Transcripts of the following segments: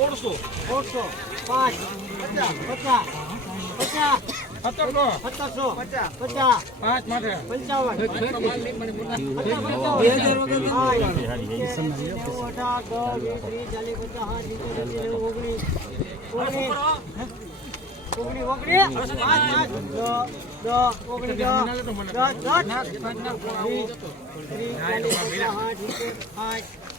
ઓળસો ઓળસો પાંચ પચાસ પચાસ સત્તરસો પચાસ પાંચ માટે પંચાવન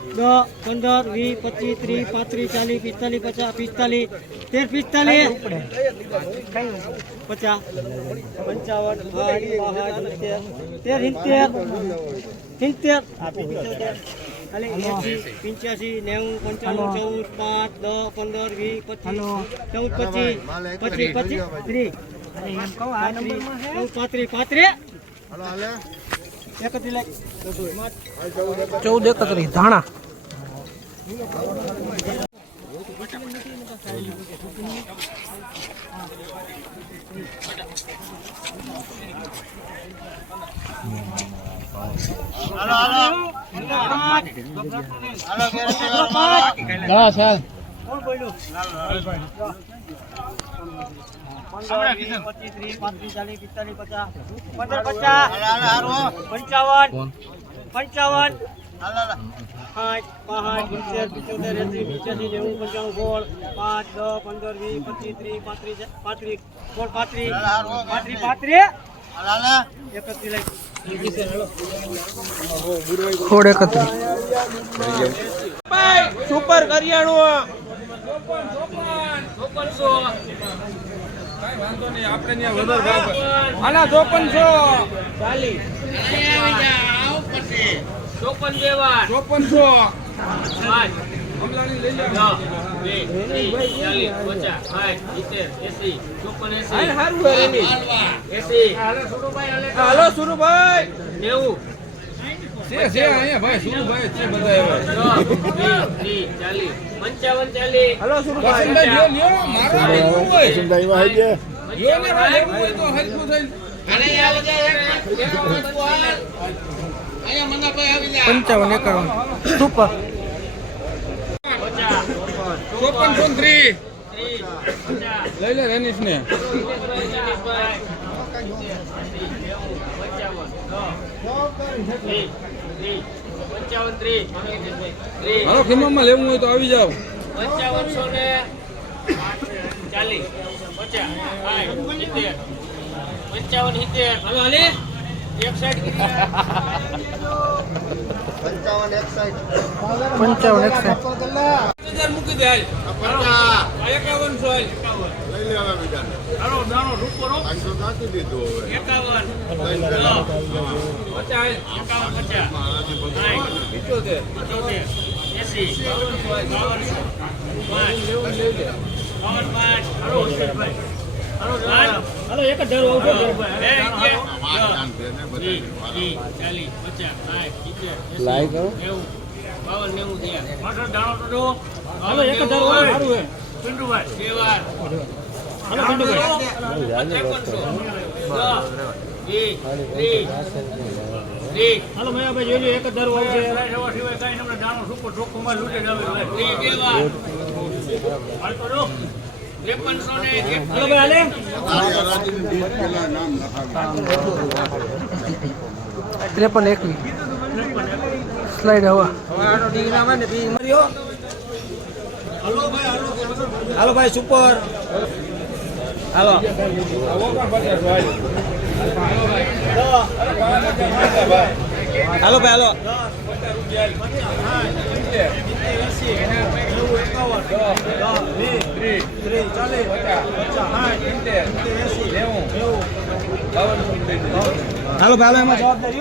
દસ પંદર વીસ પચીસ ત્રીસ પાંત્રીસ ચાલીસ પિસ્તાલીસ પચાસ પિસ્તાલીસ તેર પિસ્તાલીસ પચાસ પંચાવન તેર સિત્તેર સિત્તેર પંચ્યાસી નેવું પંચાણું ચૌદ પાંચ દસ પંદર વીસ પચીસ ચૌદ પચીસ પચીસ પચીસ ત્રીસ પાંત્રીસ ચૌદ પાંત્રીસ પાંત્રીસ એકત્રીસ ધાણા. દસ ધાણા કોણ બોલ્યું પંદર વીસ પચીસ ત્રીસ પાંત્રીસ ચાલીસ પિસ્તાલીસ પચાસ પંદર પચાસ પંચાવન પંચાવન પાંચ પાંચ સિત્તેર પિચોતેર એસી પંચ્યાસી નેવું પંચાણું સોળ પાંચ દસ પંદર વીસ પચીસ ત્રીસ પાંત્રીસ પાંત્રીસ સોળ પાંત્રીસ પાંત્રીસ પાંત્રીસ. એકત્રીસ લાખ સોળ એકત્રીસ. સુપર કરિયાણું વાંધો નહીં આપણે ત્યાં વધારે ભાવ આના ચોપનસો. ચોપન જેવા ચોપનસો. કમલાની લઈ જાઓ બે ત્રીસ ચાલીસ પચાસ સાઠ સિત્તેર એસી ચોપન એસી. હાલ એની. એસી. સુરુભાઈ હાલો સુરુભાઈ. નેવું. છે છે અહીંયા ભાઈ સુરભાઈ છે બધા એવા ચાલી પંચાવન ચાલી ને ભાઈ તો હલકું લઈ લે રેનિસ ને ભાઈ 55 મારો ખીમામાં લેવું હોય તો આવી જાવ પંચાવન એક સાઈડ પંચાવન એક સાઈડ પંચાવન મૂકી દે હાલ એકાવન સો લઈ લેવા બીજા હાલો હાલો હાલો એક જ ધરો લાઈ કરો. બાવન નેવું થયા દાણો તો દો એક જ ધરો. સારું હે. પિન્ટુભાઈ બે વાર. હાલો હાલો મયાભાઈ જોઈ એક જ ધરો આવશે સિવાય કાંઈ નમને દાણો સુકો ચોખ્ખો માં લૂટે જાવે ત્રેપન એકવીસ સ્લાઈડ હવા. હાલો ભાઈ સુપર. હાલો હાલો ભાઈ હાલો હાલો ભાઈ હાલો એમાં જવાબદારી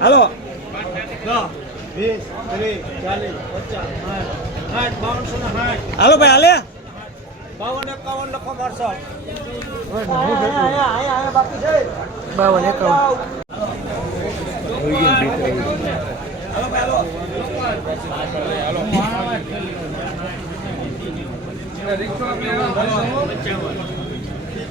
હાલો. વીસ ત્રીસ ચાલીસ પચાસ સાઠ સાઠ બાવનસો ને સાઠ. હાલો ભાઈ હાલે? બાવન એકાવન લખો મારસો બાવન એકાવન. રિક્ષો આપણે